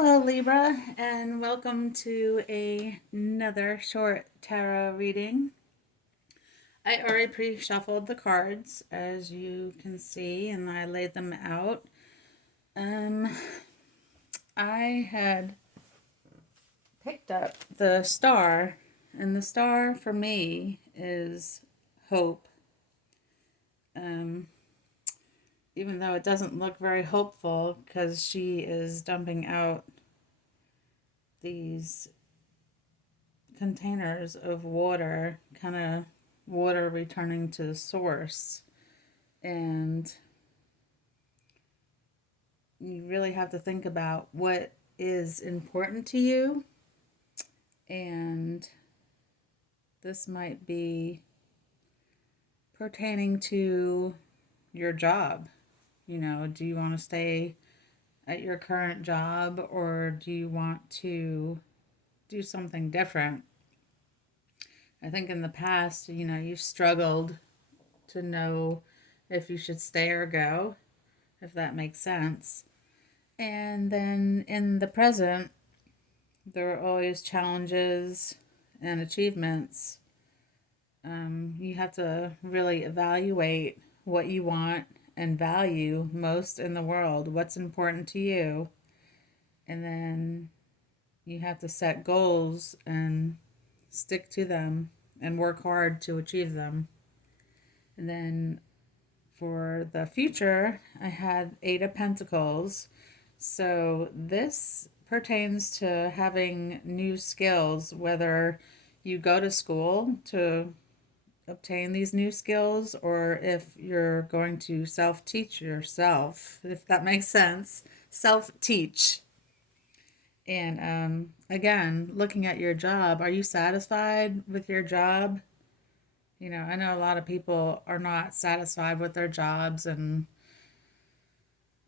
Hello, Libra, and welcome to another short tarot reading. I already pre shuffled the cards, as you can see, and I laid them out. Um, I had picked up the star, and the star for me is hope. Um, Even though it doesn't look very hopeful, because she is dumping out these containers of water, kind of water returning to the source. And you really have to think about what is important to you. And this might be pertaining to your job. Do you want to stay at your current job, or do you want to do something different? I think in the past, you've struggled to know if you should stay or go, if that makes sense. And then in the present, there are always challenges and achievements. You have to really evaluate what you want and value most in the world, what's important to you. And then you have to set goals and stick to them and work hard to achieve them. And then for the future, I had Eight of Pentacles. So this pertains to having new skills, whether you go to school to obtain these new skills or if you're going to self teach yourself, if that makes sense. Self teach. And again, looking at your job, are you satisfied with your job? I know a lot of people are not satisfied with their jobs, and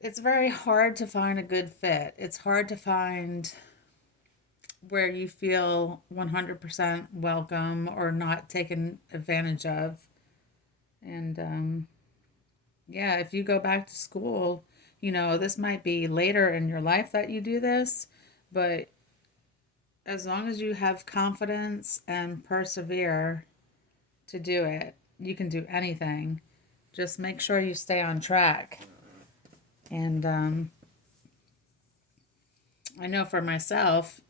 it's very hard to find a good fit. It's hard to find where you feel 100% welcome or not taken advantage of. And yeah, if you go back to school, this might be later in your life that you do this, but as long as you have confidence and persevere to do it, you can do anything. Just make sure you stay on track. And I know for myself,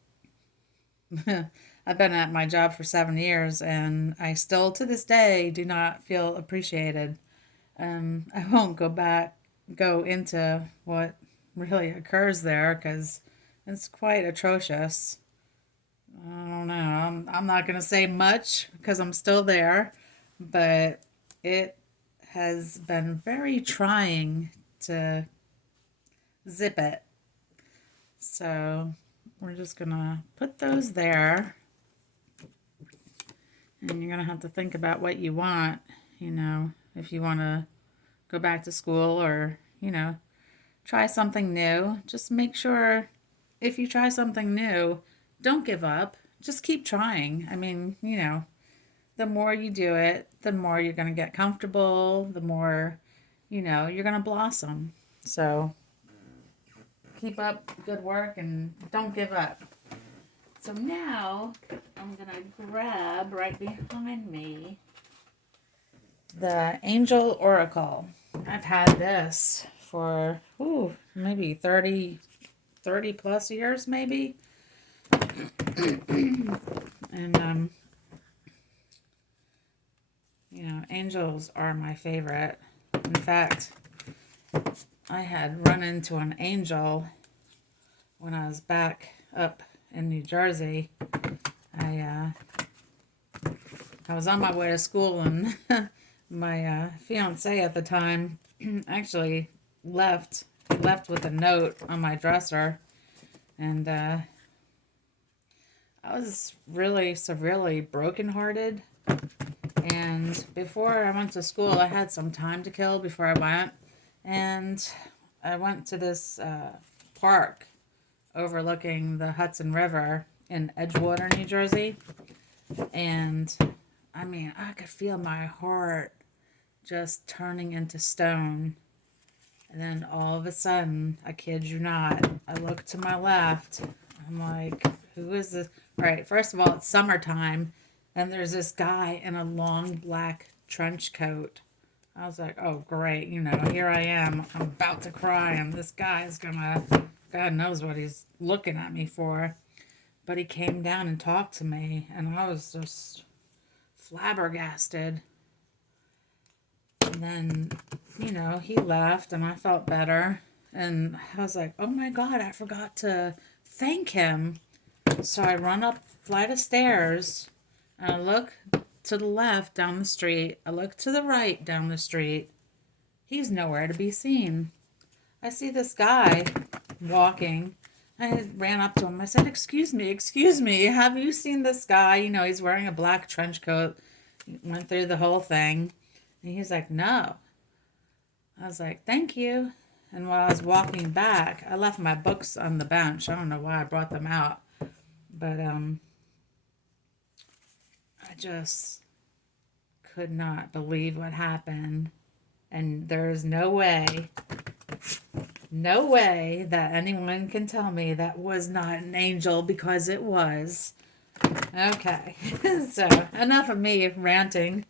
I've been at my job for 7 years and I still to this day do not feel appreciated. I won't go into what really occurs there because it's quite atrocious. I don't know. I'm not going to say much because I'm still there, but it has been very trying to zip it. So we're just going to put those there. And you're going to have to think about what you want, if you want to go back to school or, try something new. Just make sure if you try something new, don't give up. Just keep trying. I mean, the more you do it, the more you're going to get comfortable, the more, you're going to blossom. So keep up good work and don't give up. So now I'm going to grab right behind me the Angel Oracle. I've had this for maybe 30 plus years, maybe. And angels are my favorite. In fact, I had run into an angel when I was back up in New Jersey. I was on my way to school, and my fiance at the time actually left. He left with a note on my dresser, and I was really severely brokenhearted. And before I went to school, I had some time to kill before I went, and I went to this park overlooking the Hudson River in Edgewater, New Jersey. And I mean, I could feel my heart just turning into stone. And then all of a sudden, I kid you not, I look to my left. I'm like, who is this? All right, first of all, it's summertime, and there's this guy in a long black trench coat. I was like, oh, great, here I am. I'm about to cry, and this guy is gonna, God knows what he's looking at me for. But he came down and talked to me, and I was just flabbergasted. And then, he left, and I felt better. And I was like, oh my God, I forgot to thank him. So I run up flight of stairs, and I look to the left down the street. I look to the right down the street. He's nowhere to be seen. I see this guy walking. I ran up to him. I said, excuse me, have you seen this guy? He's wearing a black trench coat. Went through the whole thing. And he's like, no. I was like, thank you. And while I was walking back, I left my books on the bench. I don't know why I brought them out. But I just could not believe what happened. And there's no way that anyone can tell me that was not an angel, because it was. Okay, so enough of me ranting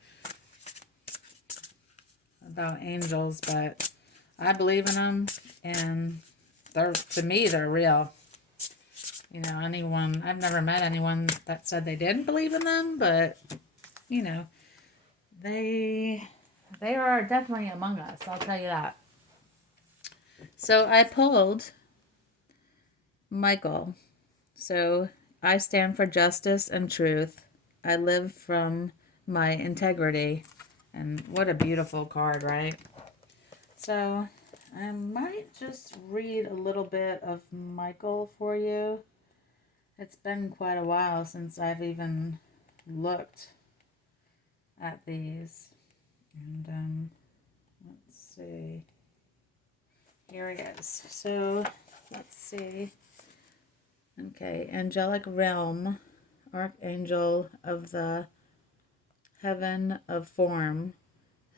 about angels, but I believe in them, and to me, they're real. I've never met anyone that said they didn't believe in them, but, they are definitely among us, I'll tell you that. So I pulled Michael. So I stand for justice and truth. I live from my integrity. And what a beautiful card, right? So I might just read a little bit of Michael for you. It's been quite a while since I've even looked at these. And let's see. Here he is. So let's see. Okay, angelic realm, archangel of the heaven of form,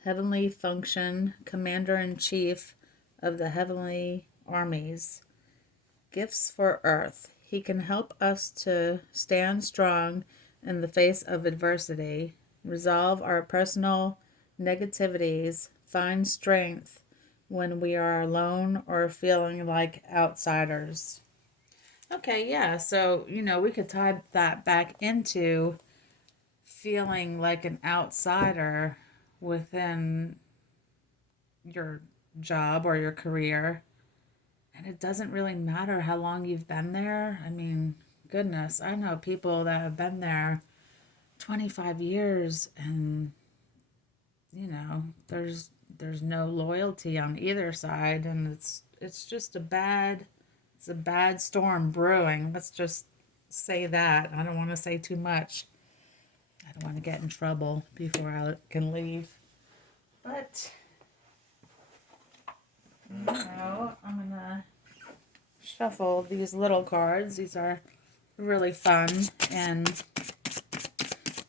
heavenly function, commander-in-chief of the heavenly armies, gifts for earth. He can help us to stand strong in the face of adversity, resolve our personal negativities, find strength when we are alone or feeling like outsiders. Okay, yeah, so, we could tie that back into feeling like an outsider within your job or your career. And it doesn't really matter how long you've been there. I mean, goodness, I know people that have been there 25 years, and, there's no loyalty on either side, and it's just it's a bad storm brewing. Let's just say that. I don't want to say too much. I don't want to get in trouble before I can leave. But, I'm going to shuffle these little cards. These are really fun. And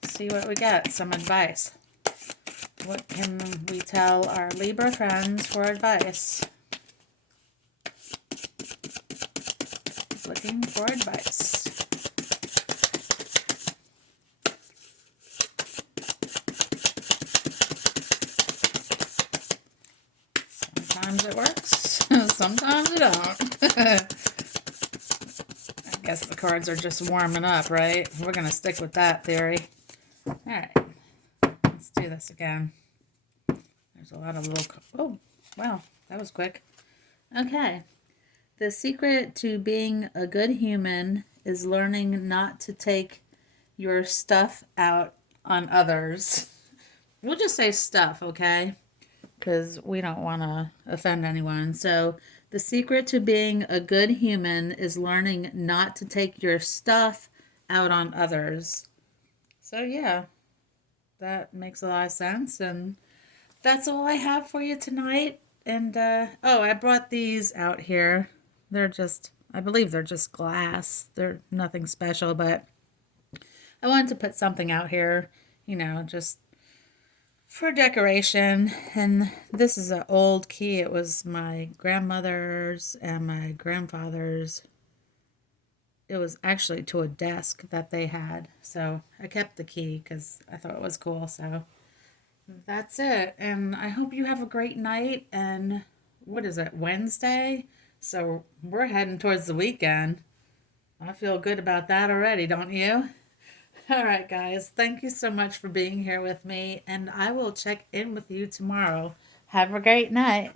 see what we get. Some advice. What can we tell our Libra friends for advice? Looking for advice. Sometimes it works, sometimes it don't. I guess the cards are just warming up, right? We're going to stick with that theory. All right, let's do this again. There's a lot of little... Oh, wow, that was quick. Okay. The secret to being a good human is learning not to take your stuff out on others. We'll just say stuff, okay? Because we don't want to offend anyone. So the secret to being a good human is learning not to take your stuff out on others. So yeah, that makes a lot of sense. And that's all I have for you tonight. And I brought these out here. I believe they're just glass. They're nothing special, but I wanted to put something out here, just for decoration. And this is an old key. It was my grandmother's and my grandfather's. It was actually to a desk that they had. So I kept the key because I thought it was cool. So that's it. And I hope you have a great night. And what is it, Wednesday? So we're heading towards the weekend. I feel good about that already, don't you? All right, guys. Thank you so much for being here with me. And I will check in with you tomorrow. Have a great night.